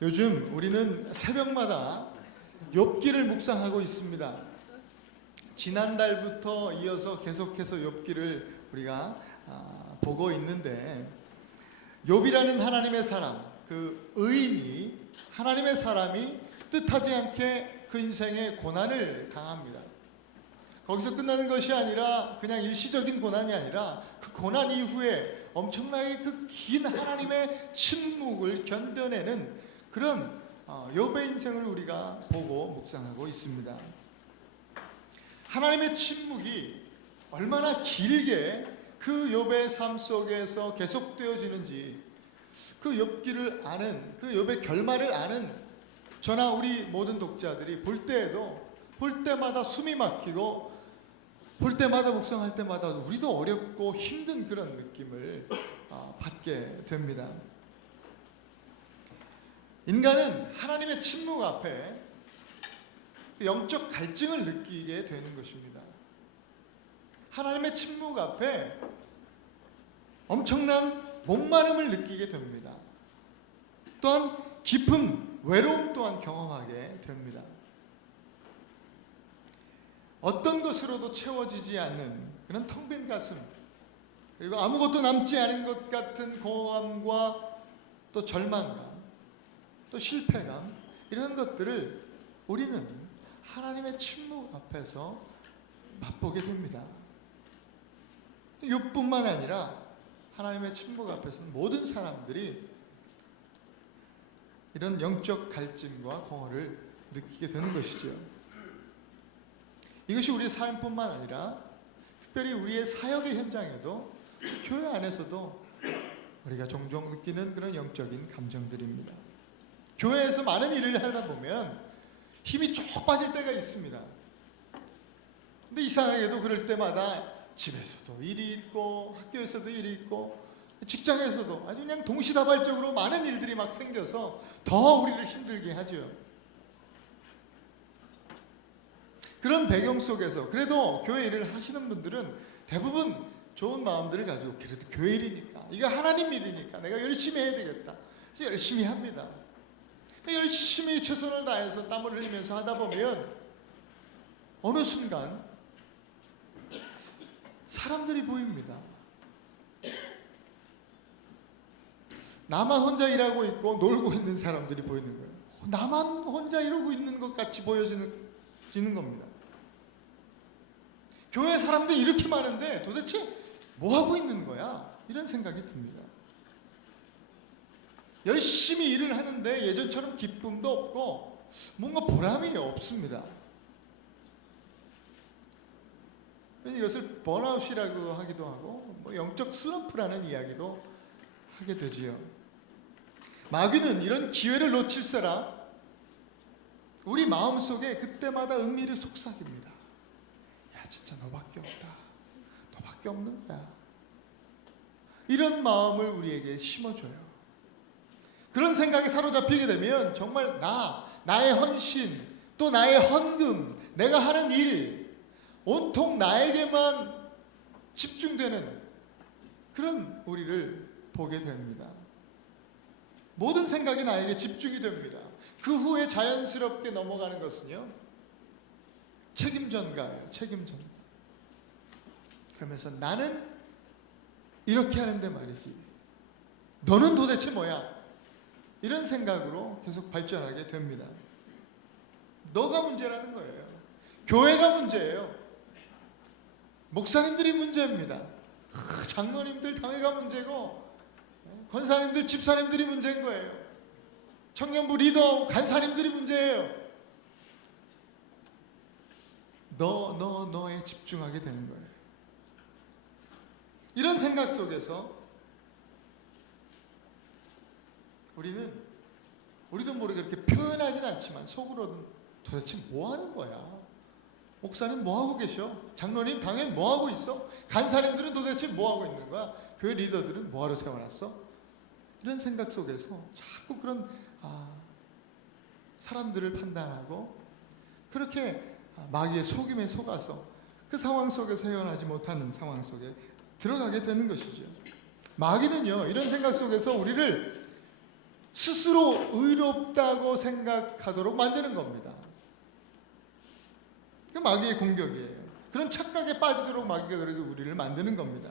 요즘 우리는 새벽마다 욥기를 묵상하고 있습니다. 지난달부터 이어서 계속해서 욥기를 우리가 보고 있는데, 욥이라는 하나님의 사람, 그 의인이, 하나님의 사람이 뜻하지 않게 그 인생의 고난을 당합니다. 거기서 끝나는 것이 아니라 그냥 일시적인 고난이 아니라 그 고난 이후에 엄청나게 그 긴 하나님의 침묵을 견뎌내는 그런 욥의 인생을 우리가 보고 묵상하고 있습니다. 하나님의 침묵이 얼마나 길게 그 욥의 삶 속에서 계속되어지는지, 그 욥기를 아는, 그 욥의 결말을 아는 저나 우리 모든 독자들이 볼 때마다 숨이 막히고, 볼 때마다 묵상할 때마다 우리도 어렵고 힘든 그런 느낌을 받게 됩니다. 인간은 하나님의 침묵 앞에 영적 갈증을 느끼게 되는 것입니다. 하나님의 침묵 앞에 엄청난 목마름을 느끼게 됩니다. 또한 깊은 외로움 또한 경험하게 됩니다. 어떤 것으로도 채워지지 않는 그런 텅 빈 가슴, 그리고 아무것도 남지 않은 것 같은 공허함과 또 절망감, 또 실패감, 이런 것들을 우리는 하나님의 침묵 앞에서 맛보게 됩니다. 욥뿐만 아니라 하나님의 침묵 앞에서는 모든 사람들이 이런 영적 갈증과 공허를 느끼게 되는 것이죠. 이것이 우리의 삶뿐만 아니라 특별히 우리의 사역의 현장에도, 교회 안에서도 우리가 종종 느끼는 그런 영적인 감정들입니다. 교회에서 많은 일을 하다 보면 힘이 쭉 빠질 때가 있습니다. 근데 이상하게도 그럴 때마다 집에서도 일이 있고, 학교에서도 일이 있고, 직장에서도 아주 그냥 동시다발적으로 많은 일들이 막 생겨서 더 우리를 힘들게 하죠. 그런 배경 속에서 그래도 교회 일을 하시는 분들은 대부분 좋은 마음들을 가지고, 그래도 교회 일이니까, 이거 하나님 일이니까 내가 열심히 해야 되겠다, 그래서 열심히 합니다. 열심히 최선을 다해서 땀을 흘리면서 하다 보면 어느 순간 사람들이 보입니다. 나만 혼자 일하고 있고 놀고 있는 사람들이 보이는 거예요. 나만 혼자 이러고 있는 것 같이 보여지는 겁니다. 교회 사람들이 이렇게 많은데 도대체 뭐 하고 있는 거야? 이런 생각이 듭니다. 열심히 일을 하는데 예전처럼 기쁨도 없고 뭔가 보람이 없습니다. 이것을 번아웃이라고 하기도 하고, 영적 슬럼프라는 이야기도 하게 되지요. 마귀는 이런 기회를 놓칠세라 우리 마음속에 그때마다 은밀히 속삭입니다. 야, 진짜 너밖에 없다, 너밖에 없는 거야, 이런 마음을 우리에게 심어줘요. 그런 생각에 사로잡히게 되면 정말 나의 헌신, 또 나의 헌금, 내가 하는 일, 온통 나에게만 집중되는 그런 우리를 보게 됩니다. 모든 생각이 나에게 집중이 됩니다. 그 후에 자연스럽게 넘어가는 것은요, 책임 전가예요. 책임 전가. 그러면서 나는 이렇게 하는데 말이지, 너는 도대체 뭐야? 이런 생각으로 계속 발전하게 됩니다. 너가 문제라는 거예요. 교회가 문제예요. 목사님들이 문제입니다. 장로님들, 당회가 문제고, 권사님들, 집사님들이 문제인 거예요. 청년부 리더, 간사님들이 문제예요. 너에 집중하게 되는 거예요. 이런 생각 속에서 우리도 모르게 그렇게 표현하진 않지만 속으로는 도대체 뭐 하는 거야? 목사님 뭐 하고 계셔? 장로님 당연 뭐 하고 있어? 간사님들은 도대체 뭐 하고 있는 거야? 교회 리더들은 뭐 하러 세워놨어? 이런 생각 속에서 자꾸 그런 사람들을 판단하고, 그렇게 마귀의 속임에 속아서 그 상황 속에서 헤어나지 못하는 상황 속에 들어가게 되는 것이죠. 마귀는요, 이런 생각 속에서 우리를 스스로 의롭다고 생각하도록 만드는 겁니다. 그 마귀의 공격이에요. 그런 착각에 빠지도록 마귀가 그렇게 우리를 만드는 겁니다.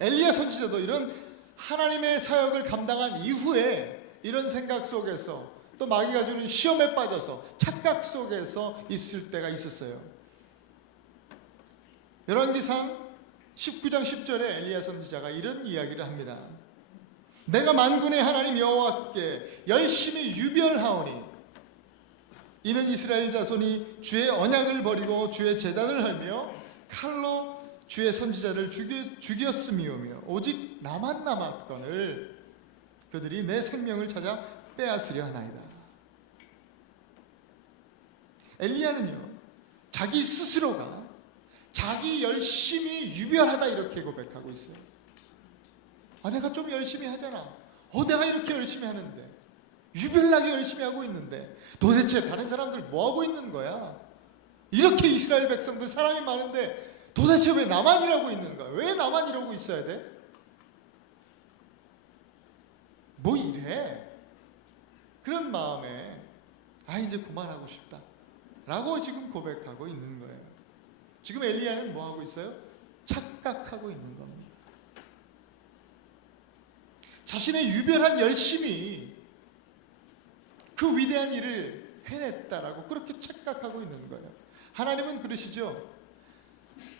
엘리야 선지자도 이런 하나님의 사역을 감당한 이후에 이런 생각 속에서 또 마귀가 주는 시험에 빠져서 착각 속에서 있을 때가 있었어요. 열왕기상 19장 10절에 엘리야 선지자가 이런 이야기를 합니다. 내가 만군의 하나님 여호와께 열심히 유별하오니 이는 이스라엘 자손이 주의 언약을 버리고 주의 제단을 헐며 칼로 주의 선지자를 죽였음이오며 오직 나만 남았거늘 그들이 내 생명을 찾아 빼앗으려 하나이다. 엘리야는요, 자기 스스로가 자기 열심히 유별하다 이렇게 고백하고 있어요. 내가 좀 열심히 하잖아. 내가 이렇게 열심히 하는데, 유별나게 열심히 하고 있는데 도대체 다른 사람들 뭐 하고 있는 거야? 이렇게 이스라엘 백성들 사람이 많은데 도대체 왜 나만 이러고 있는 거야? 왜 나만 이러고 있어야 돼? 뭐 이래? 그런 마음에 이제 그만하고 싶다 라고 지금 고백하고 있는 거예요. 지금 엘리야는 뭐 하고 있어요? 착각하고 있는 겁니다. 자신의 유별한 열심이 그 위대한 일을 해냈다라고 그렇게 착각하고 있는 거예요. 하나님은 그러시죠.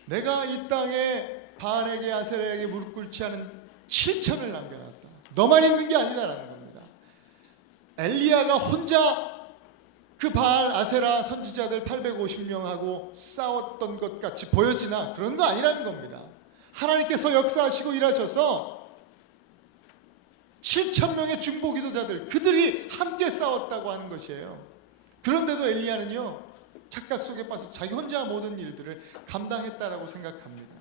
내가 이 땅에 바알에게 아세라에게 무릎 꿇지 않은 7천을 남겨놨다. 너만 있는 게 아니다라는 겁니다. 엘리야가 혼자 그 바알 아세라 선지자들 850명하고 싸웠던 것 같이 보여지나 그런 거 아니라는 겁니다. 하나님께서 역사하시고 일하셔서 7,000명의 중보기도자들 그들이 함께 싸웠다고 하는 것이에요. 그런데도 엘리야는요 착각 속에 빠져 자기 혼자 모든 일들을 감당했다라고 생각합니다.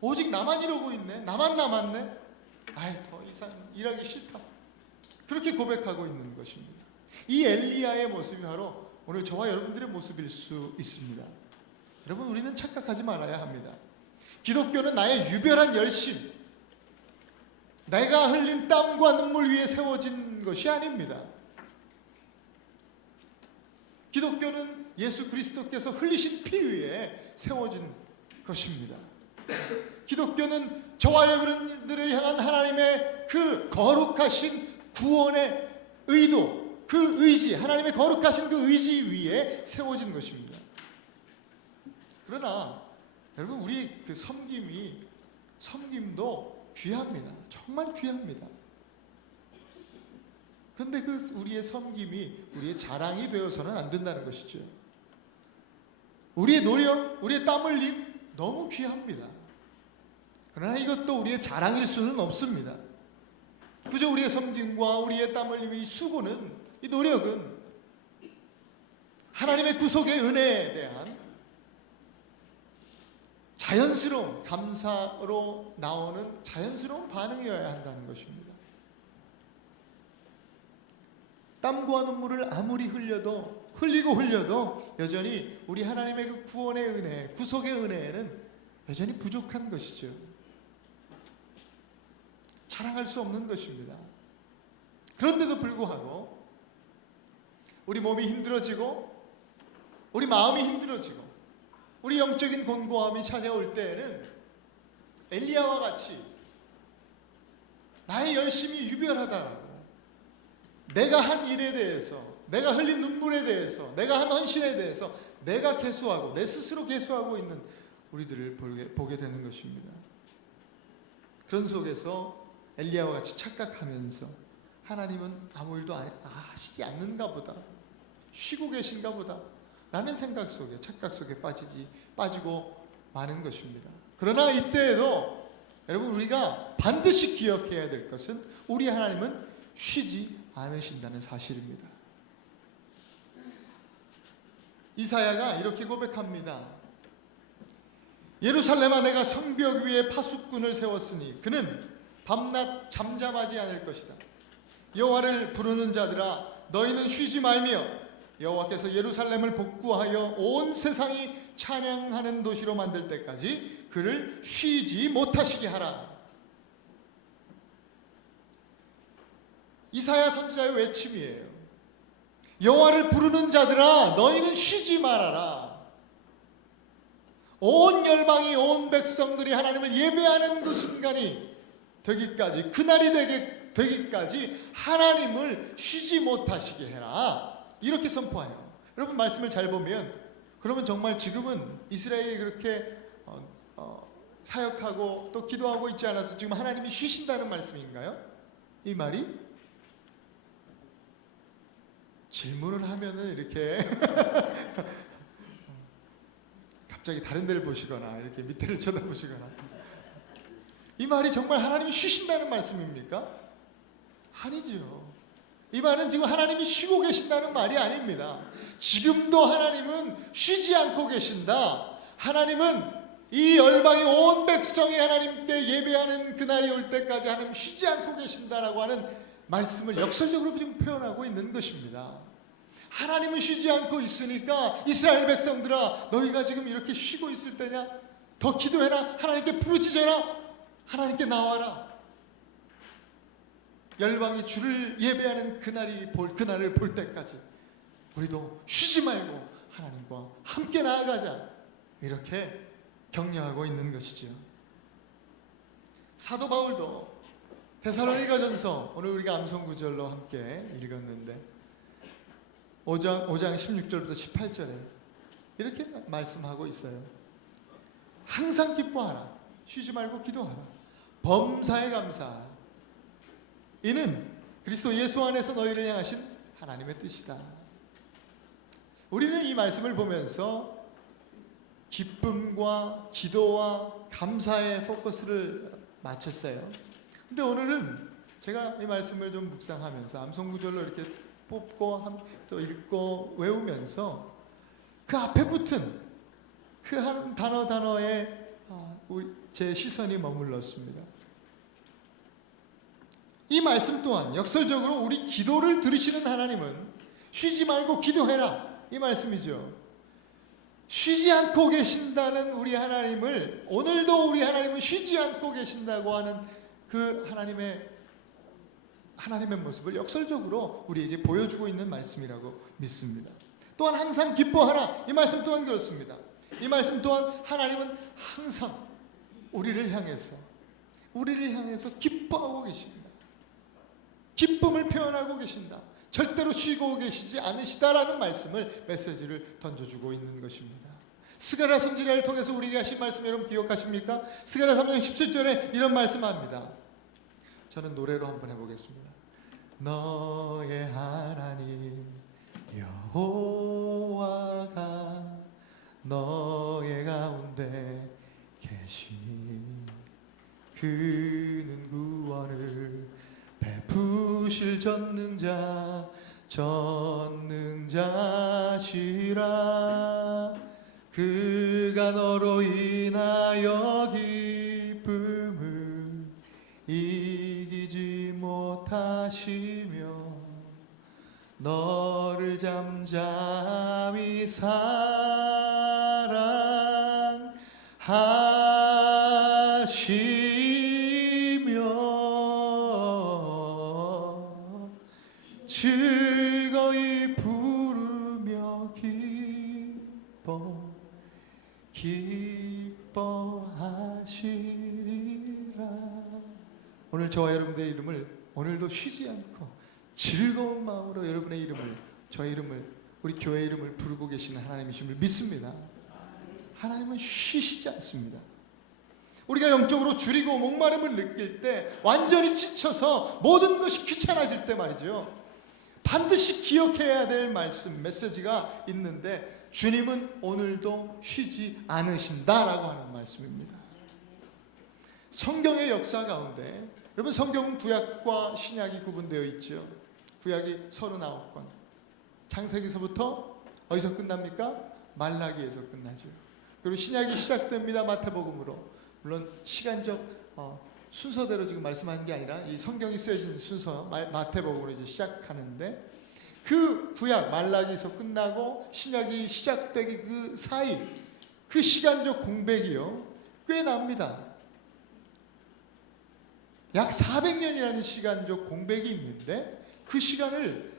오직 나만 이러고 있네, 나만 남았네, 더 이상 일하기 싫다, 그렇게 고백하고 있는 것입니다. 이 엘리야의 모습이 바로 오늘 저와 여러분들의 모습일 수 있습니다. 여러분, 우리는 착각하지 말아야 합니다. 기독교는 나의 유별한 열심, 내가 흘린 땀과 눈물 위에 세워진 것이 아닙니다. 기독교는 예수 그리스도께서 흘리신 피 위에 세워진 것입니다. 기독교는 저와 여러분들을 향한 하나님의 그 거룩하신 구원의 의도, 그 의지, 하나님의 거룩하신 그 의지 위에 세워진 것입니다. 그러나 여러분, 우리 그 섬김도 귀합니다. 정말 귀합니다. 그런데 그 우리의 섬김이 우리의 자랑이 되어서는 안 된다는 것이죠. 우리의 노력, 우리의 땀 흘림 너무 귀합니다. 그러나 이것도 우리의 자랑일 수는 없습니다. 그저 우리의 섬김과 우리의 땀 흘림의 이 수고는, 이 노력은 하나님의 구속의 은혜에 대한 자연스러운 감사로 나오는 자연스러운 반응이어야 한다는 것입니다. 땀과 눈물을 아무리 흘려도 여전히 우리 하나님의 그 구원의 은혜, 구속의 은혜에는 여전히 부족한 것이죠. 자랑할 수 없는 것입니다. 그런데도 불구하고 우리 몸이 힘들어지고 우리 마음이 힘들어지고 우리 영적인 곤고함이 찾아올 때에는 엘리야와 같이 나의 열심이 유별하다라고, 내가 한 일에 대해서, 내가 흘린 눈물에 대해서, 내가 한 헌신에 대해서 내가 계수하고, 내 스스로 계수하고 있는 우리들을 보게 되는 것입니다. 그런 속에서 엘리야와 같이 착각하면서 하나님은 아무 일도 하시지 않는가 보다, 쉬고 계신가 보다 라는 생각 속에, 착각 속에 빠지고 마는 것입니다. 그러나 이때에도 여러분, 우리가 반드시 기억해야 될 것은 우리 하나님은 쉬지 않으신다는 사실입니다. 이사야가 이렇게 고백합니다. 예루살렘아, 내가 성벽 위에 파수꾼을 세웠으니 그는 밤낮 잠잠하지 않을 것이다. 여호와를 부르는 자들아, 너희는 쉬지 말며 여호와께서 예루살렘을 복구하여 온 세상이 찬양하는 도시로 만들 때까지 그를 쉬지 못하시게 하라. 이사야 선지자의 외침이에요. 여호와를 부르는 자들아 너희는 쉬지 말아라. 온 열방이 온 백성들이 하나님을 예배하는 그 순간이 되기까지, 그날이 되기까지 하나님을 쉬지 못하시게 해라. 이렇게 선포해요. 여러분 말씀을 잘 보면 그러면 정말 지금은 이스라엘이 그렇게 사역하고 또 기도하고 있지 않아서 지금 하나님이 쉬신다는 말씀인가요? 이 말이? 질문을 하면은 이렇게 갑자기 다른 데를 보시거나 이렇게 밑에를 쳐다보시거나, 이 말이 정말 하나님이 쉬신다는 말씀입니까? 아니죠. 이 말은 지금 하나님이 쉬고 계신다는 말이 아닙니다. 지금도 하나님은 쉬지 않고 계신다. 하나님은 이 열방의 온 백성이 하나님께 예배하는 그날이 올 때까지 하나님 쉬지 않고 계신다라고 하는 말씀을 역설적으로 지금 표현하고 있는 것입니다. 하나님은 쉬지 않고 있으니까 이스라엘 백성들아 너희가 지금 이렇게 쉬고 있을 때냐? 더 기도해라. 하나님께 부르짖어라. 하나님께 나와라. 열방이 주를 예배하는 그날을 볼 때까지 우리도 쉬지 말고 하나님과 함께 나아가자. 이렇게 격려하고 있는 것이지요. 사도 바울도 데살로니가전서, 오늘 우리가 암송구절로 함께 읽었는데 5장 16절부터 18절에 이렇게 말씀하고 있어요. 항상 기뻐하라. 쉬지 말고 기도하라. 범사에 감사하라. 이는 그리스도 예수 안에서 너희를 향하신 하나님의 뜻이다. 우리는 이 말씀을 보면서 기쁨과 기도와 감사의 포커스를 맞췄어요. 근데 오늘은 제가 이 말씀을 좀 묵상하면서 암송구절로 이렇게 뽑고 또 읽고 외우면서 그 앞에 붙은 그 한 단어에 제 시선이 머물렀습니다. 이 말씀 또한 역설적으로 우리 기도를 들으시는 하나님은 쉬지 말고 기도해라, 이 말씀이죠. 쉬지 않고 계신다는 우리 하나님을, 오늘도 우리 하나님은 쉬지 않고 계신다고 하는 그 하나님의 모습을 역설적으로 우리에게 보여주고 있는 말씀이라고 믿습니다. 또한 항상 기뻐하라, 이 말씀 또한 그렇습니다. 이 말씀 또한 하나님은 항상 우리를 향해서 기뻐하고 계십니다. 기쁨을 표현하고 계신다. 절대로 쉬고 계시지 않으시다라는 말씀을, 메시지를 던져주고 있는 것입니다. 스가랴 선지자를 통해서 우리에게 하신 말씀 여러분 기억하십니까? 스가랴 3장 17절에 이런 말씀합니다. 저는 노래로 한번 해보겠습니다. 너의 하나님 여호와가 너의 가운데 계시니 그는 구원을 베푸실 전능자시라. 그가 너로 인하여 기쁨을 이기지 못하시며 너를 잠잠히 사랑하시며 즐거이 부르며 기뻐하시리라. 오늘 저와 여러분들의 이름을 오늘도 쉬지 않고 즐거운 마음으로 여러분의 이름을, 저의 이름을, 우리 교회 이름을 부르고 계시는 하나님이심을 믿습니다. 하나님은 쉬시지 않습니다. 우리가 영적으로 줄이고 목마름을 느낄 때, 완전히 지쳐서 모든 것이 귀찮아질 때 말이죠, 반드시 기억해야 될 말씀, 메시지가 있는데 주님은 오늘도 쉬지 않으신다라고 하는 말씀입니다. 성경의 역사 가운데, 여러분 성경은 구약과 신약이 구분되어 있죠. 구약이 39권, 창세기서부터 어디서 끝납니까? 말라기에서 끝나죠. 그리고 신약이 시작됩니다. 마태복음으로. 물론 시간적 순서대로 지금 말씀하는 게 아니라 이 성경이 쓰여진 순서, 마태복음으로 이제 시작하는데, 그 구약 말라기에서 끝나고 신약이 시작되기 그 사이, 그 시간적 공백이요 꽤 납니다. 약 400년이라는 시간적 공백이 있는데, 그 시간을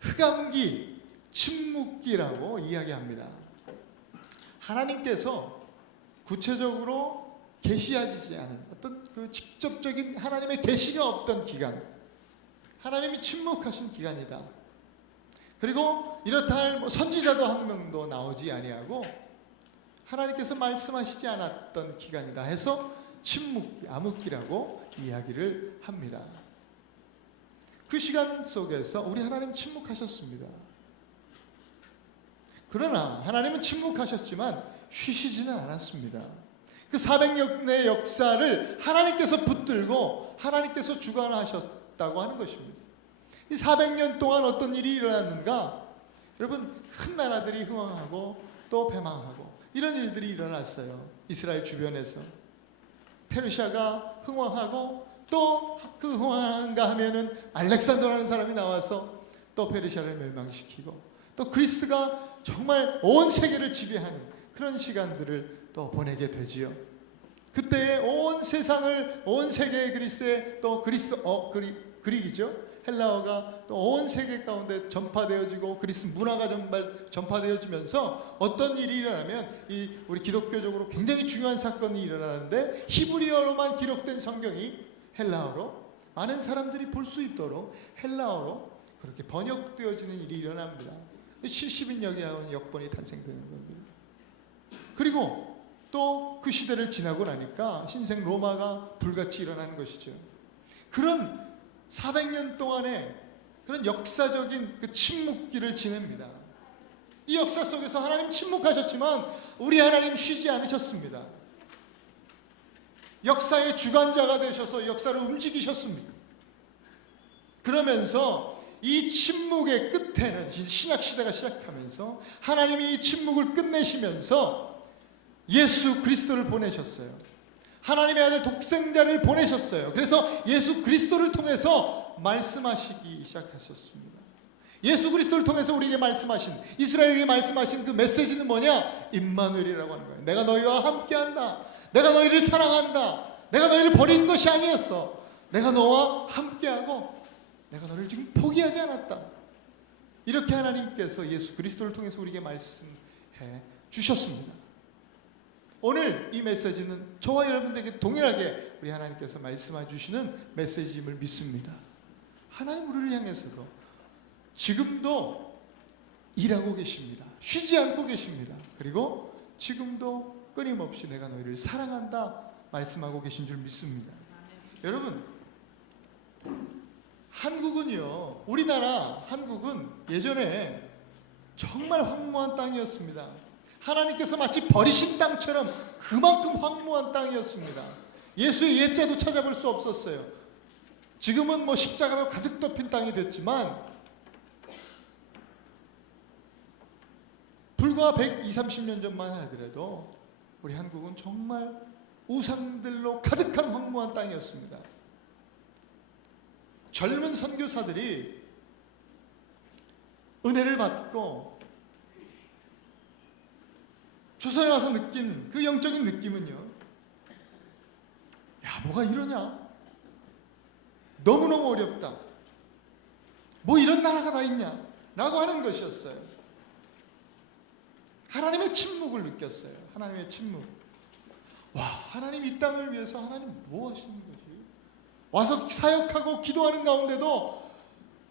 흑암기, 침묵기라고 이야기합니다. 하나님께서 구체적으로 계시하지 않은 어떤 그 직접적인 하나님의 계시가 없던 기간, 하나님이 침묵하신 기간이다. 그리고 이렇다 할 선지자도 한 명도 나오지 아니하고 하나님께서 말씀하시지 않았던 기간이다 해서 침묵기, 암흑기라고 이야기를 합니다. 그 시간 속에서 우리 하나님 침묵하셨습니다. 그러나 하나님은 침묵하셨지만 쉬시지는 않았습니다. 그 400년의 역사를 하나님께서 붙들고 하나님께서 주관하셨다고 하는 것입니다. 이 400년 동안 어떤 일이 일어났는가? 여러분, 큰 나라들이 흥왕하고 또 패망하고 이런 일들이 일어났어요. 이스라엘 주변에서 페르시아가 흥왕하고 또 그 흥왕한가 하면은 알렉산더라는 사람이 나와서 또 페르시아를 멸망시키고 또 그리스가 정말 온 세계를 지배하는 그런 시간들을 또 보내게 되지요. 그때 온 세상을, 온 세계의 그리스에 또 그릭이죠. 헬라어가 또 온 세계 가운데 전파되어지고 그리스 문화가 전파되어지면서 어떤 일이 일어나면 이 우리 기독교적으로 굉장히 중요한 사건이 일어나는데 히브리어로만 기록된 성경이 헬라어로 많은 사람들이 볼 수 있도록 헬라어로 그렇게 번역되어지는 일이 일어납니다. 70인역이라는 역본이 탄생되는 겁니다. 그리고 또 그 시대를 지나고 나니까 신생 로마가 불같이 일어나는 것이죠. 그런 400년 동안의 그런 역사적인 그 침묵기를 지냅니다. 이 역사 속에서 하나님 침묵하셨지만 우리 하나님 쉬지 않으셨습니다. 역사의 주관자가 되셔서 역사를 움직이셨습니다. 그러면서 이 침묵의 끝에는 신약시대가 시작하면서 하나님이 이 침묵을 끝내시면서 예수 그리스도를 보내셨어요. 하나님의 아들 독생자를 보내셨어요. 그래서 예수 그리스도를 통해서 말씀하시기 시작하셨습니다. 예수 그리스도를 통해서 우리에게 말씀하신, 이스라엘에게 말씀하신 그 메시지는 뭐냐? 임마누엘이라고 하는 거예요. 내가 너희와 함께한다. 내가 너희를 사랑한다. 내가 너희를 버린 것이 아니었어. 내가 너와 함께하고 내가 너를 지금 포기하지 않았다. 이렇게 하나님께서 예수 그리스도를 통해서 우리에게 말씀해 주셨습니다. 오늘 이 메시지는 저와 여러분들에게 동일하게 우리 하나님께서 말씀해 주시는 메시지임을 믿습니다. 하나님 우리를 향해서도 지금도 일하고 계십니다. 쉬지 않고 계십니다. 그리고 지금도 끊임없이 내가 너희를 사랑한다 말씀하고 계신 줄 믿습니다. 여러분, 한국은요, 우리나라 한국은 예전에 정말 황무한 땅이었습니다. 하나님께서 마치 버리신 땅처럼 그만큼 황무한 땅이었습니다. 예수의 옛자도 찾아볼 수 없었어요. 지금은 뭐 십자가로 가득 덮인 땅이 됐지만 불과 120-30년 전만 하더라도 우리 한국은 정말 우상들로 가득한 황무한 땅이었습니다. 젊은 선교사들이 은혜를 받고 조선에 와서 느낀 그 영적인 느낌은요, 야, 뭐가 이러냐? 너무너무 어렵다. 뭐 이런 나라가 다 있냐? 라고 하는 것이었어요. 하나님의 침묵을 느꼈어요. 하나님의 침묵. 와, 하나님 이 땅을 위해서 하나님 뭐 하시는 거지? 와서 사역하고 기도하는 가운데도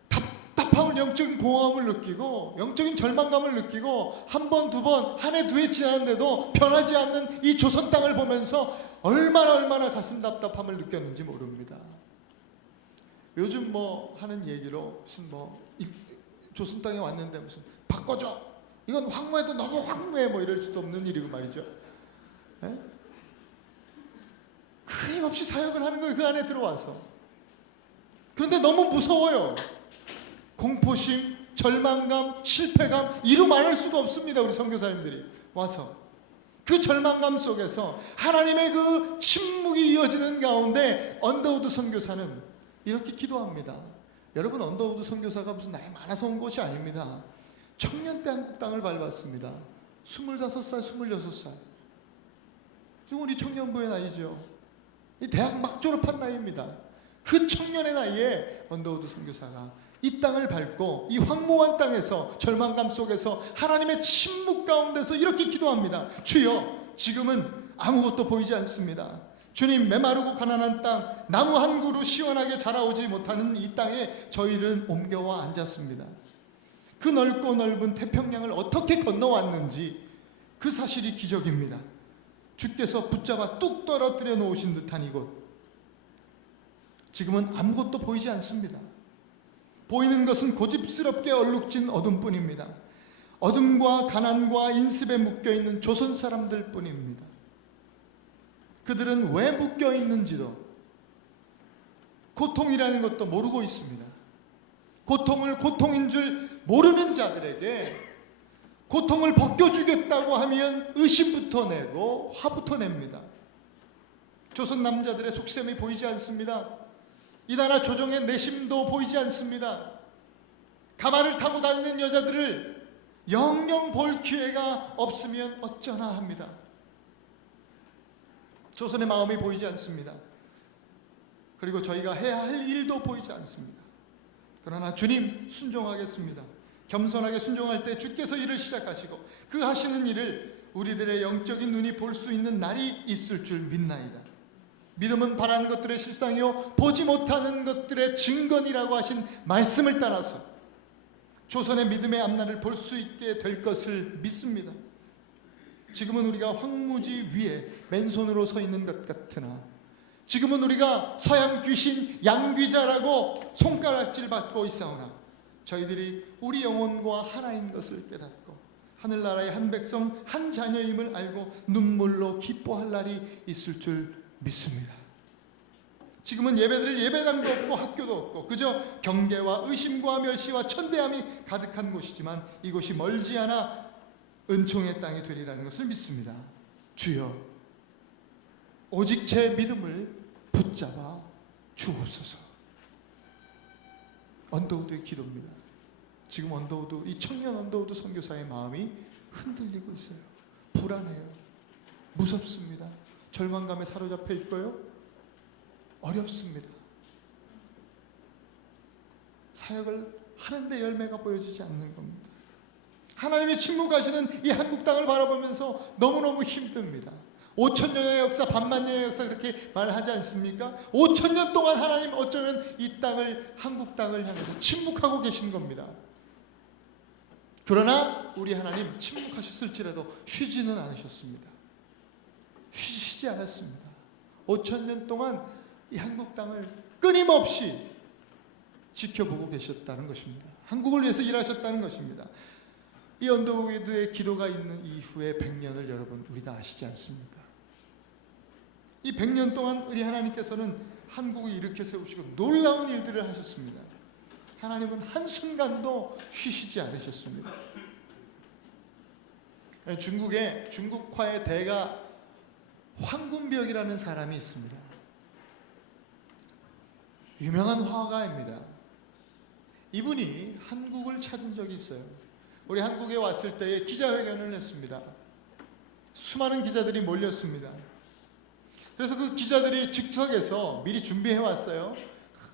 답답함을, 영적인 공허함을 느끼고 영적인 절망감을 느끼고 한 번, 두 번, 한 해, 두 해 지났는데도 변하지 않는 이 조선 땅을 보면서 얼마나 가슴 답답함을 느꼈는지 모릅니다. 요즘 뭐 하는 얘기로 무슨 조선 땅에 왔는데 무슨 바꿔줘, 이건 황무해도 너무 황무해, 뭐 이럴 수도 없는 일이고 말이죠. 에? 끊임없이 사역을 하는 거예요. 그 안에 들어와서. 그런데 너무 무서워요. 공포심, 절망감, 실패감, 이루 말할 수가 없습니다. 우리 선교사님들이 와서 그 절망감 속에서 하나님의 그 침묵이 이어지는 가운데 언더우드 선교사는 이렇게 기도합니다. 여러분, 언더우드 선교사가 무슨 나이 많아서 온 것이 아닙니다. 청년 때 한국 땅을 밟았습니다. 25살, 26살. 지금 우리 청년부의 나이죠. 이 대학 막 졸업한 나이입니다. 그 청년의 나이에 언더우드 선교사가 이 땅을 밟고 이 황무한 땅에서 절망감 속에서 하나님의 침묵 가운데서 이렇게 기도합니다. 주여, 지금은 아무것도 보이지 않습니다. 주님, 메마르고 가난한 땅, 나무 한 그루 시원하게 자라오지 못하는 이 땅에 저희는 옮겨와 앉았습니다. 그 넓고 넓은 태평양을 어떻게 건너왔는지 그 사실이 기적입니다. 주께서 붙잡아 뚝 떨어뜨려 놓으신 듯한 이곳, 지금은 아무것도 보이지 않습니다. 보이는 것은 고집스럽게 얼룩진 어둠뿐입니다. 어둠과 가난과 인습에 묶여있는 조선 사람들 뿐입니다. 그들은 왜 묶여있는지도, 고통이라는 것도 모르고 있습니다. 고통을 고통인 줄 모르는 자들에게 고통을 벗겨주겠다고 하면 의심부터 내고 화부터 냅니다. 조선 남자들의 속셈이 보이지 않습니다. 이 나라 조정의 내심도 보이지 않습니다. 가마를 타고 다니는 여자들을 영영 볼 기회가 없으면 어쩌나 합니다. 조선의 마음이 보이지 않습니다. 그리고 저희가 해야 할 일도 보이지 않습니다. 그러나 주님, 순종하겠습니다. 겸손하게 순종할 때 주께서 일을 시작하시고 그 하시는 일을 우리들의 영적인 눈이 볼 수 있는 날이 있을 줄 믿나이다. 믿음은 바라는 것들의 실상이요 보지 못하는 것들의 증거니라고 하신 말씀을 따라서 조선의 믿음의 앞날을 볼 수 있게 될 것을 믿습니다. 지금은 우리가 황무지 위에 맨손으로 서 있는 것 같으나, 지금은 우리가 서양 귀신 양귀자라고 손가락질 받고 있사오나, 저희들이 우리 영혼과 하나인 것을 깨닫고 하늘나라의 한 백성 한 자녀임을 알고 눈물로 기뻐할 날이 있을 줄 믿습니다. 지금은 예배드릴 예배당도 없고 학교도 없고 그저 경계와 의심과 멸시와 천대함이 가득한 곳이지만 이곳이 멀지 않아 은총의 땅이 되리라는 것을 믿습니다. 주여, 오직 제 믿음을 붙잡아 주옵소서. 언더우드의 기도입니다. 지금 언더우드, 이 청년 언더우드 선교사의 마음이 흔들리고 있어요. 불안해요. 무섭습니다. 절망감에 사로잡혀 있고요. 어렵습니다. 사역을 하는데 열매가 보여지지 않는 겁니다. 하나님이 침묵하시는 이 한국 땅을 바라보면서 너무너무 힘듭니다. 5,000년의 역사, 반만년의 역사 그렇게 말하지 않습니까? 5,000년 동안 하나님 어쩌면 이 땅을, 한국 땅을 향해서 침묵하고 계신 겁니다. 그러나 우리 하나님 침묵하셨을지라도 쉬지는 않으셨습니다. 쉬지 않았습니다. 5,000년 동안 이 한국 땅을 끊임없이 지켜보고 계셨다는 것입니다. 한국을 위해서 일하셨다는 것입니다. 이 언더우드의 기도가 있는 이후에 100년을 여러분 우리가 아시지 않습니까? 이 100년 동안 우리 하나님께서는 한국을 일으켜 세우시고 놀라운 일들을 하셨습니다. 하나님은 한순간도 쉬시지 않으셨습니다. 중국에 중국화의 대가 황군벽이라는 사람이 있습니다. 유명한 화가입니다. 이분이 한국을 찾은 적이 있어요. 우리 한국에 왔을 때에 기자회견을 했습니다. 수많은 기자들이 몰렸습니다. 그래서 그 기자들이 즉석에서 미리 준비해 왔어요.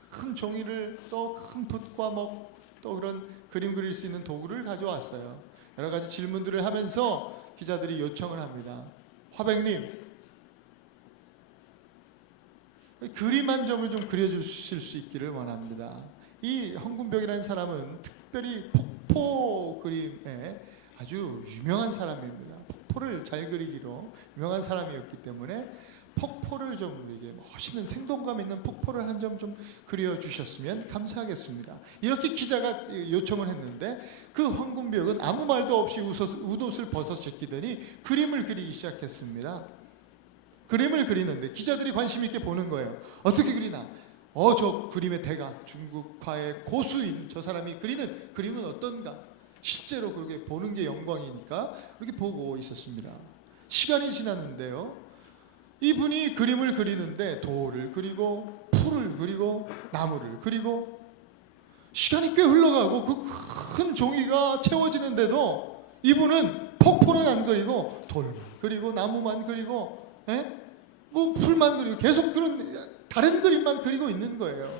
큰 종이를 또 큰 붓과 또 그런 그림 그릴 수 있는 도구를 가져왔어요. 여러 가지 질문들을 하면서 기자들이 요청을 합니다. 화백님, 그림 한 점을 좀 그려주실 수 있기를 원합니다. 이 황군벽이라는 사람은 특별히 폭포 그림에 아주 유명한 사람입니다. 폭포를 잘 그리기로 유명한 사람이었기 때문에 폭포를 좀 우리에게 멋있는 생동감 있는 폭포를 한 점 좀 그려주셨으면 감사하겠습니다. 이렇게 기자가 요청을 했는데 그 황군벽은 아무 말도 없이 웃옷을 벗어 제끼더니 그림을 그리기 시작했습니다. 그림을 그리는데 기자들이 관심 있게 보는 거예요. 어떻게 그리나? 저 그림의 대가, 중국화의 고수인 저 사람이 그리는 그림은 어떤가? 실제로 그렇게 보는 게 영광이니까 그렇게 보고 있었습니다. 시간이 지났는데요. 이분이 그림을 그리는데 돌을 그리고 풀을 그리고 나무를 그리고 시간이 꽤 흘러가고 그 큰 종이가 채워지는데도 이분은 폭포는 안 그리고 돌만 그리고 나무만 그리고 뭐 풀만 그리고 계속 그런 다른 그림만 그리고 있는 거예요.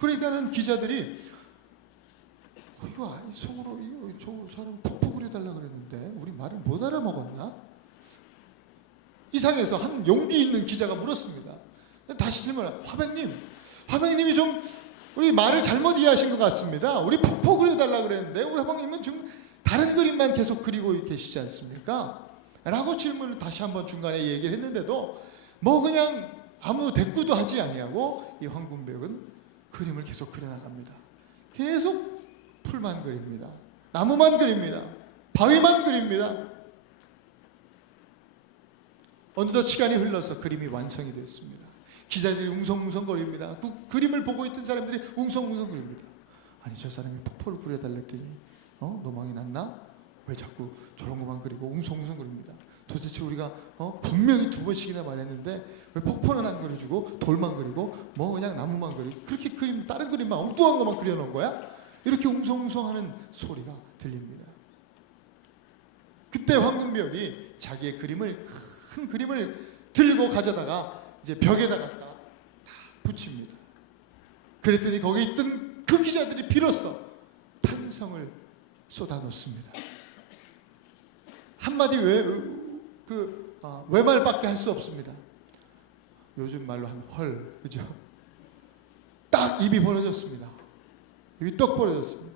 그러니까는 기자들이 이거 속으로 저 사람 폭포 그려달라 그랬는데 우리 말을 못 알아먹었나? 이상해서 한 용기 있는 기자가 물었습니다. 다시 질문을, 화백님이 좀 우리 말을 잘못 이해하신 것 같습니다. 우리 폭포 그려달라 그랬는데 우리 화백님은 지금 다른 그림만 계속 그리고 계시지 않습니까? 라고 질문을 다시 한번 중간에 얘기를 했는데도 뭐 그냥 아무 대꾸도 하지 아니하고 이 황금백은 그림을 계속 그려나갑니다. 계속 풀만 그립니다. 나무만 그립니다. 바위만 그립니다. 어느덧 시간이 흘러서 그림이 완성이 되었습니다. 기자들이 웅성웅성거립니다. 그 그림을 보고 있던 사람들이 웅성웅성거립니다. 아니 저 사람이 폭포를 그려달랬더니 노망이 났나? 왜 자꾸 저런 것만 그리고 웅성웅성거립니다. 도대체 우리가 분명히 2번씩이나 말했는데 왜 폭포는 안 그려주고 돌만 그리고 뭐 그냥 나무만 그리고 그렇게 그림 다른 그림만 엉뚱한 것만 그려놓은 거야? 이렇게 웅성웅성하는 소리가 들립니다. 그때 황금벽이 자기의 큰 그림을 들고 가져다가 이제 벽에다가 다 붙입니다. 그랬더니 거기 있던 그 기자들이 비로소 탄성을 쏟아놓습니다. 한마디 외말밖에 할 수 없습니다. 요즘 말로 하면 헐, 그죠? 딱 입이 벌어졌습니다. 입이 떡 벌어졌습니다.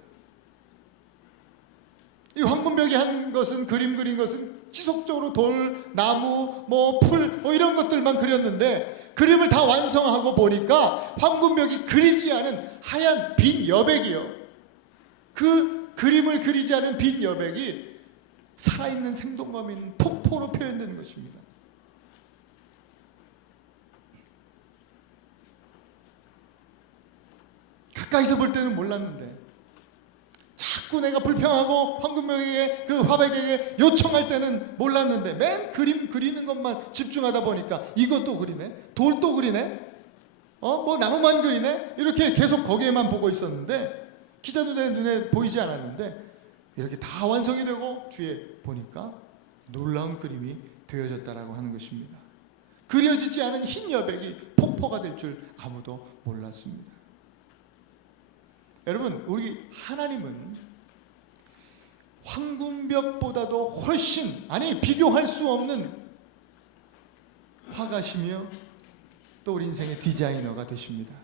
이 황금벽이 한 것은 그림 그린 것은 지속적으로 돌, 나무, 풀 이런 것들만 그렸는데 그림을 다 완성하고 보니까 황금벽이 그리지 않은 하얀 빈 여백이요. 그 그림을 그리지 않은 빈 여백이 살아있는 생동감 있는 폭포로 표현되는 것입니다. 가까이서 볼 때는 몰랐는데 자꾸 내가 불평하고 황금벽에게 그 화백에게 요청할 때는 몰랐는데 맨 그림 그리는 것만 집중하다 보니까 이것도 그리네, 돌도 그리네, 나무만 그리네, 이렇게 계속 거기에만 보고 있었는데 기자들의 눈에 보이지 않았는데 이렇게 다 완성이 되고 뒤에 보니까 놀라운 그림이 되어졌다라고 하는 것입니다. 그려지지 않은 흰 여백이 폭포가 될 줄 아무도 몰랐습니다. 여러분, 우리 하나님은 황금벽보다도 훨씬, 비교할 수 없는 화가시며 또 우리 인생의 디자이너가 되십니다.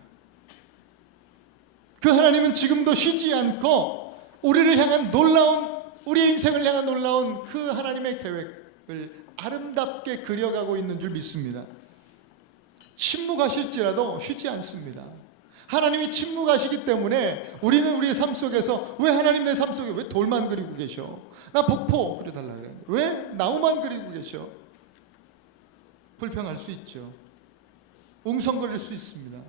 그 하나님은 지금도 쉬지 않고 우리를 향한 우리의 인생을 향한 놀라운 그 하나님의 계획을 아름답게 그려가고 있는 줄 믿습니다. 침묵하실지라도 쉬지 않습니다. 하나님이 침묵하시기 때문에 우리는 우리의 삶 속에서 왜 하나님 내 삶 속에 왜 돌만 그리고 계셔? 나 폭포 그려달라 그랬는데 왜 나무만 그리고 계셔? 불평할 수 있죠. 웅성거릴 수 있습니다.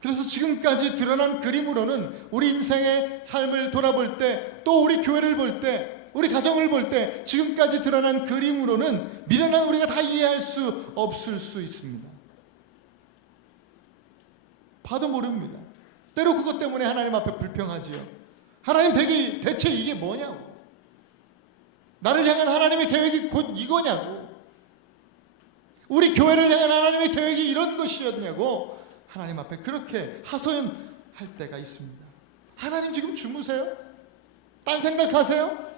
그래서 지금까지 드러난 그림으로는 우리 인생의 삶을 돌아볼 때, 또 우리 교회를 볼 때, 우리 가정을 볼 때 지금까지 드러난 그림으로는 미련한 우리가 다 이해할 수 없을 수 있습니다. 봐도 모릅니다. 때로 그것 때문에 하나님 앞에 불평하지요. 하나님 대체 이게 뭐냐고. 나를 향한 하나님의 계획이 곧 이거냐고. 우리 교회를 향한 하나님의 계획이 이런 것이었냐고. 하나님 앞에 그렇게 하소연할 때가 있습니다. 하나님 지금 주무세요? 딴 생각하세요?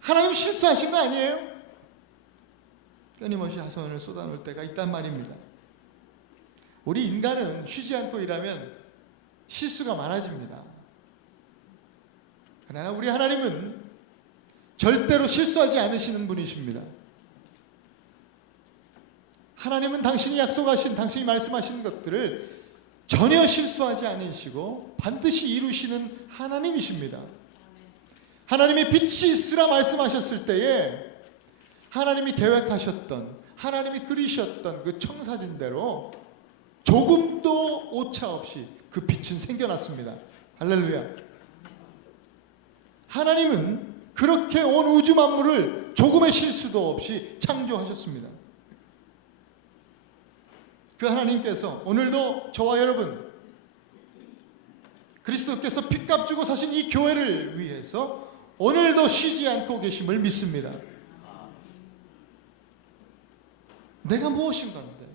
하나님 실수하신 거 아니에요? 끊임없이 하소연을 쏟아놓을 때가 있단 말입니다. 우리 인간은 쉬지 않고 일하면 실수가 많아집니다. 그러나 우리 하나님은 절대로 실수하지 않으시는 분이십니다. 하나님은 당신이 약속하신, 당신이 말씀하신 것들을 전혀 실수하지 않으시고 반드시 이루시는 하나님이십니다. 하나님이 빛이 있으라 말씀하셨을 때에 하나님이 계획하셨던, 하나님이 그리셨던 그 청사진대로 조금도 오차 없이 그 빛은 생겨났습니다. 할렐루야. 하나님은 그렇게 온 우주 만물을 조금의 실수도 없이 창조하셨습니다. 그 하나님께서 오늘도 저와 여러분, 그리스도께서 핏값 주고 사신 이 교회를 위해서 오늘도 쉬지 않고 계심을 믿습니다. 내가 무엇인가인데,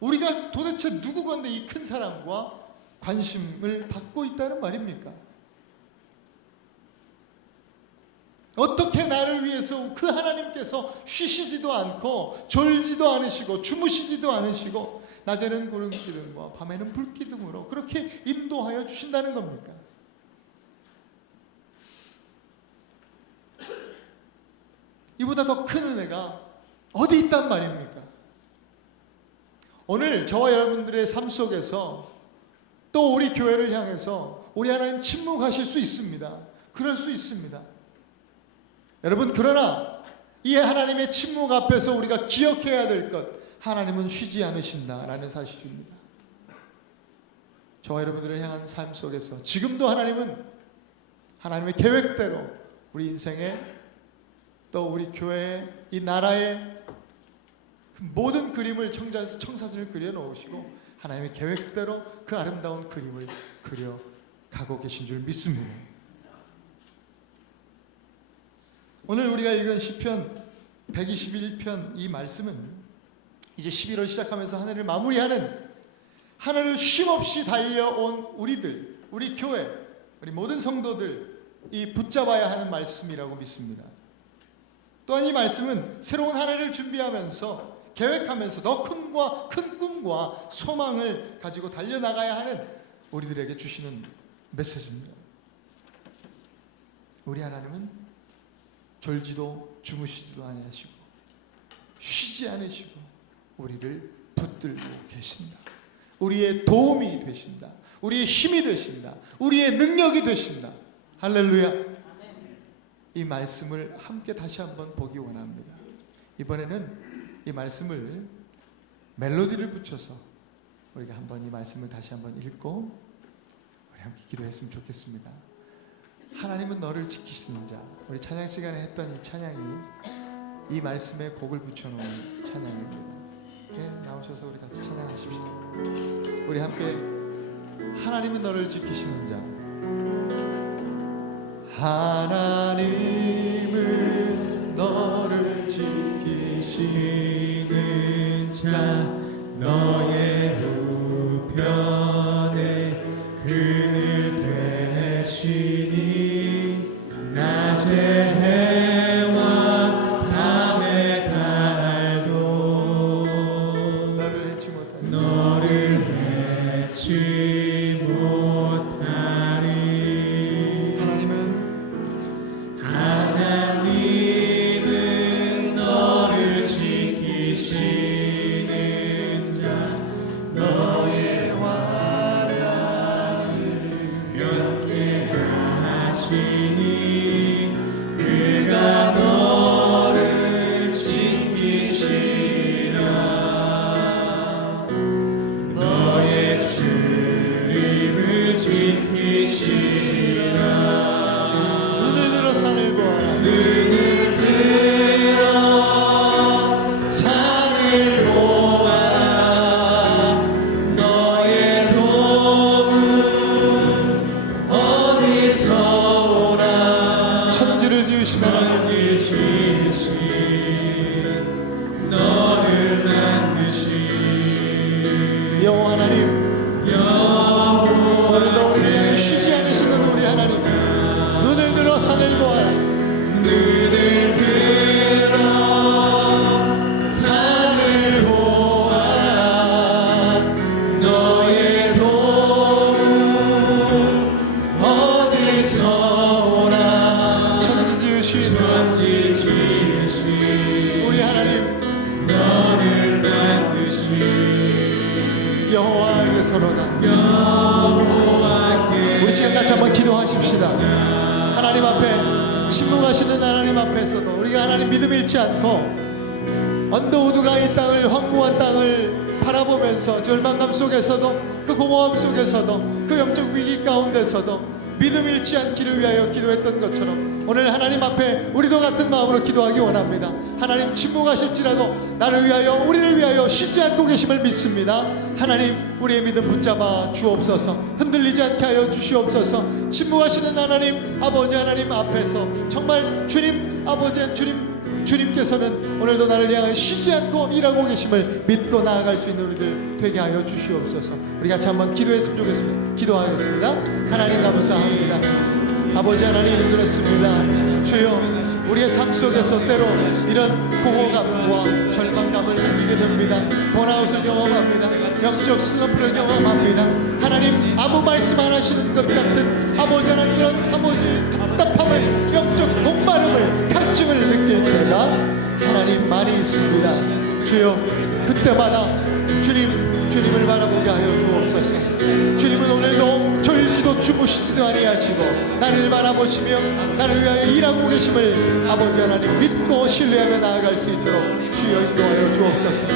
우리가 도대체 누구건데 이 큰 사랑과 관심을 받고 있다는 말입니까? 어떻게 나를 위해서 그 하나님께서 쉬시지도 않고 졸지도 않으시고 주무시지도 않으시고 낮에는 구름기둥과 밤에는 불기둥으로 그렇게 인도하여 주신다는 겁니까? 이보다 더 큰 은혜가 어디 있단 말입니까? 오늘 저와 여러분들의 삶 속에서 또 우리 교회를 향해서 우리 하나님 침묵하실 수 있습니다. 그럴 수 있습니다. 여러분, 그러나 이 하나님의 침묵 앞에서 우리가 기억해야 될 것, 하나님은 쉬지 않으신다라는 사실입니다. 저와 여러분들을 향한 삶 속에서 지금도 하나님은 하나님의 계획대로 우리 인생에 또 우리 교회의 이 나라의 모든 그림을 청사진을 그려놓으시고 하나님의 계획대로 그 아름다운 그림을 그려가고 계신 줄 믿습니다. 오늘 우리가 읽은 시편 121편 이 말씀은 이제 11월 시작하면서 한 해를 마무리하는 하늘을 쉼없이 달려온 우리들, 우리 교회, 우리 모든 성도들이 붙잡아야 하는 말씀이라고 믿습니다. 또한 이 말씀은 새로운 한 해를 준비하면서 계획하면서 더 큰 꿈과 소망을 가지고 달려나가야 하는 우리들에게 주시는 메시지입니다. 우리 하나님은 졸지도 주무시지도 아니하시고 쉬지 않으시고 우리를 붙들고 계신다. 우리의 도움이 되신다. 우리의 힘이 되신다. 우리의 능력이 되신다. 할렐루야. 이 말씀을 함께 다시 한번 보기 원합니다. 이번에는 이 말씀을 멜로디를 붙여서 우리가 한번 이 말씀을 다시 한번 읽고 우리 함께 기도했으면 좋겠습니다. 하나님은 너를 지키시는 자. 우리 찬양 시간에 했던 이 찬양이 이 말씀에 곡을 붙여놓은 찬양입니다. 네, 나오셔서 우리 같이 찬양하십시다. 우리 함께 하나님은 너를 지키시는 자. 하나님은 너를 지키시는 자. 너의 우편에 그늘 되시니 낮의 해와 밤의 달도 너를 해치 못하리. 하나님은 너를 지키시는 자. 너의 환난을 면케하시니 그가 너를 지키시리라. 너의 주님을 지키시리라. 눈을 들어 산을 보아라. 눈을 들어 산을 보아라. 너의 도움은 어디서 오나. 천지를 지으신 하나님, 너를 만드신 여호와 하나님, 오늘도 우리를 향해 쉬지 않으시는 우리 하나님, 눈을 들어 산을 보아라. 눈을 들어 산을 보아라. 너의 도움은 어디서 오나. 천지 지으신 우리 하나님, 너를 만드신 여호와에게서로다. 우리 시간 같이 한번 기도하십시다. 하나님 앞에 침묵하시는 하나님 앞에서도 우리가 하나님 믿음 잃지 않고 언더우드가 이 땅을, 황무한 땅을 바라보면서 절망감 속에서도 그 공허함 속에서도 그 영적 위기 가운데서도 믿음 잃지 않기를 위하여 기도했던 것처럼 오늘 하나님 앞에 우리도 같은 마음으로 기도하기 원합니다. 하나님, 침묵하실지라도 나를 위하여, 우리를 위하여 쉬지 않고 계심을 믿습니다. 하나님, 우리의 믿음 붙잡아 주옵소서. 흔들리지 않게 하여 주시옵소서. 침묵하시는 하나님, 아버지 하나님 앞에서 정말 주님, 아버지 주님 주님께서는 오늘도 나를 향해 쉬지 않고 일하고 계심을 믿고 나아갈 수 있는 우리들 되게 하여 주시옵소서. 우리 같이 한번 기도했으면 좋겠습니다. 기도하겠습니다. 하나님 감사합니다. 아버지 하나님, 그렇습니다. 주여, 우리의 삶 속에서 때로 이런 공허감과 절망감을 느끼게 됩니다. 번아웃을 경험합니다. 영적 슬럼프를 경험합니다. 하나님, 아무 말씀 안 하시는 것 같은 아버지 하나님, 이런 아버지 답답함을, 영적 목마름을, 갈증을 느낄 때가 하나님 많이 있습니다. 주여, 그때마다 주님을 바라보게 하여 주옵소서. 주님은 오늘도 졸지도 주무시지도 아니하시고 나를 바라보시며 나를 위하여 일하고 계심을 아버지 하나님 믿고 신뢰하며 나아갈 수 있도록 주여 인도하여 주옵소서.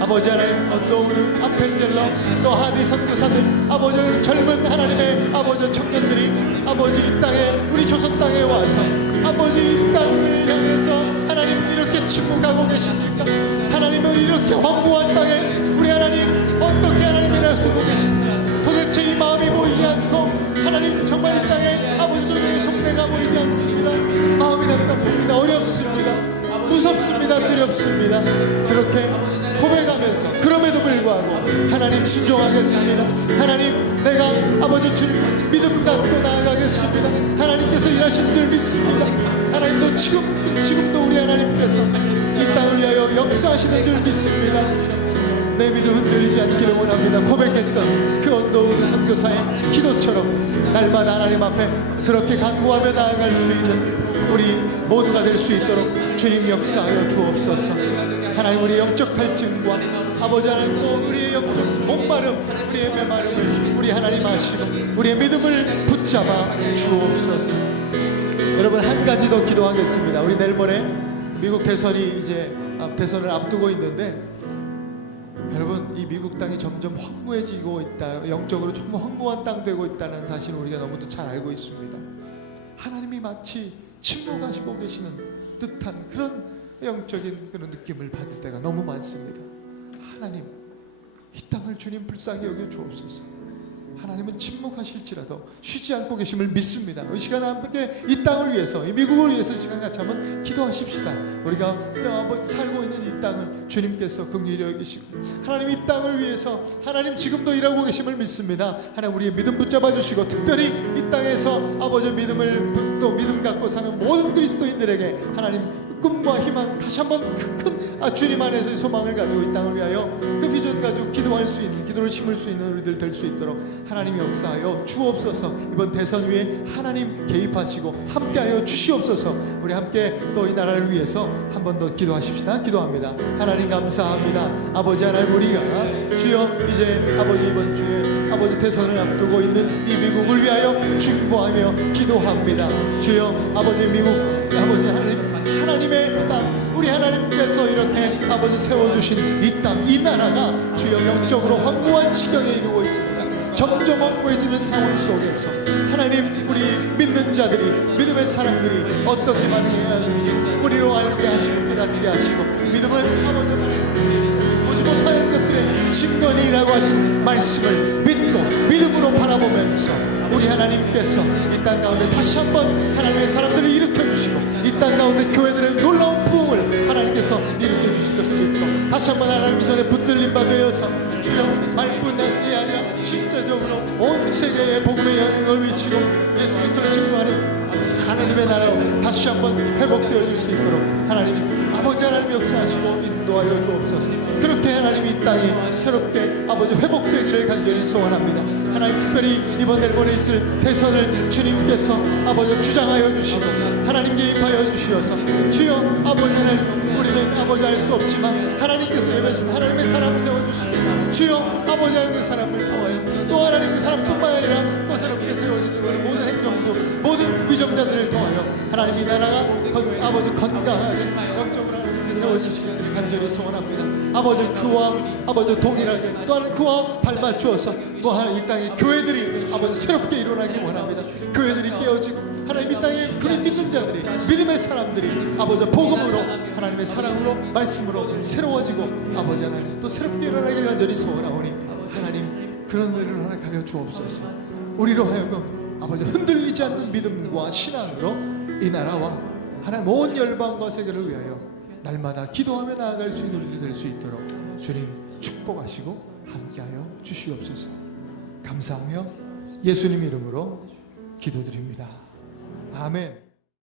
아버지 하나님, 언더우드, 아펜젤러, 또 하디 선교사들, 아버지 젊은 하나님의 아버지 청년들이 아버지 이 땅에, 우리 조선 땅에 와서 아버지 이 땅을 향해서 하나님 이렇게 침묵하고 계십니까? 하나님은 이렇게 황무한 땅에 우리 하나님 어떻게 하나님이라 쓰고 계신지 도대체 이 마음이 보이지 않고 하나님 정말 이 땅에 아버지 조정의 속내가 보이지 않습니다. 마음이 답답합니다. 어렵습니다. 무섭습니다. 두렵습니다. 그렇게 고백하면서 그럼에도 불구하고 하나님 순종하겠습니다. 하나님, 내가 아버지 주님 믿음 갖고 나아가겠습니다. 하나님께서 일하시는 줄 믿습니다. 하나님도 지금도 우리 하나님께서 이 땅을 위하여 역사하시는 줄 믿습니다. 내 믿음 흔들리지 않기를 원합니다. 고백했던 그 언더우드 선교사의 기도처럼 날마다 하나님 앞에 그렇게 간구하며 나아갈 수 있는 우리 모두가 될 수 있도록 주님 역사하여 주옵소서. 하나님, 우리의 영적 갈증과 아버지 하나님, 또 우리의 영적 목마름, 우리의 메마름을 우리 하나님 아시고 우리의 믿음을 붙잡아 주옵소서. 여러분, 한 가지 더 기도하겠습니다. 우리 내일 모레 미국 대선이 이제 대선을 앞두고 있는데, 여러분, 이 미국 땅이 점점 황무해지고 있다, 영적으로 정말 황무한 땅 되고 있다는 사실을 우리가 너무도 잘 알고 있습니다. 하나님이 마치 침묵하시고 계시는 듯한 그런 영적인 그런 느낌을 받을 때가 너무 많습니다. 하나님, 이 땅을 주님 불쌍히 여겨 주옵소서. 하나님은 침묵하실지라도 쉬지 않고 계심을 믿습니다. 이 시간 함께 이 땅을 위해서, 이 미국을 위해서 시간 같이 한번 기도하십시다. 우리가 살고 있는 이 땅을 주님께서 긍휼히 여기시고 하나님 이 땅을 위해서 하나님 지금도 일하고 계심을 믿습니다. 하나님, 우리의 믿음 붙잡아 주시고 특별히 이 땅에서 아버지 믿음을 또 믿음 갖고 사는 모든 그리스도인들에게 하나님 꿈과 희망, 다시 한번 큰 주님 안에서의 소망을 가지고 이 땅을 위하여 그 비전 가지고 기도할 수 있는, 기도를 심을 수 있는 우리들 될 수 있도록 하나님 역사하여 주옵소서. 이번 대선 위에 하나님 개입하시고 함께하여 주시옵소서. 우리 함께 또 이 나라를 위해서 한 번 더 기도하십시다. 기도합니다. 하나님 감사합니다. 아버지 하나님, 우리가 주여 이제 아버지 이번 주에 아버지 대선을 앞두고 있는 이 미국을 위하여 중보하며 기도합니다. 주여 아버지 미국 아버지 하나님의 땅, 우리 하나님께서 이렇게 아버지 세워주신 이 땅, 이 나라가 주여 영적으로 황무한 지경에 이르고 있습니다. 점점 황무해지는 상황 속에서 하나님, 우리 믿는 자들이, 믿음의 사람들이 어떻게 반응해야 하는지 우리로 알게 하시고 깨닫게 하시고, 믿음은 아버지 하나님 보지 못하는 것들의 증거니라고 하신 말씀을 믿고 믿음으로 바라보면서 우리 하나님께서 이 땅 가운데 다시 한번 하나님의 사람들을 일으켜 주시고 이 땅 가운데 교회들의 놀라운 부흥을 하나님께서 일으켜 주실 것을 믿고 다시 한번 하나님 손에 붙들림 받으어서 주여 말뿐이 아니라 실제적으로 온 세계에 복음의 영향을 미치고 예수 그리스도를 증거하는 하나님의 나라로 다시 한번 회복되어질 수 있도록 하나님 아버지 하나님 역사하시고 인도하여 주옵소서. 그렇게 하나님 이 땅이 새롭게 아버지 회복되기를 간절히 소원합니다. 하나님, 특별히 이번 내일 모레 있을 대선을 주님께서 아버지 주장하여 주시고 하나님 개입하여 주시어서 주여 아버지 하나님, 우리는 아버지 알 수 없지만 하나님께서 예배하신 하나님의 사람 세워주시고 주여 아버지 하나님의 사람을 통하여 또 하나님의 사람뿐만 아니라 또 새롭게 세워지는 것을 모든 행정부, 모든 위정자들을 통하여 하나님 이 나라가 아버지 건강하게 영적으로 하나님께 세워질 수 있기를 간절히 소원합니다. 아버지 그와 아버지 동일하게 또한 그와 발맞추어서 또한 이 땅의 교회들이 아버지 새롭게 일어나기 원합니다. 교회들이 깨어지고 하나님 이 땅에 그리 믿는 자들이, 믿음의 사람들이 아버지 복음으로 하나님의 사랑으로 말씀으로 새로워지고 아버지 하나님 또 새롭게 일어나기를 간절히 소원하오니 하나님 그런 일을 허락하여 주옵소서. 우리로 하여금 아버지 흔들리지 않는 믿음과 신앙으로 이 나라와 하나님 온 열방과 세계를 위하여 날마다 기도하며 나아갈 수 있는 일이 될 수 있도록 주님 축복하시고 함께하여 주시옵소서. 감사하며 예수님 이름으로 기도드립니다. 아멘.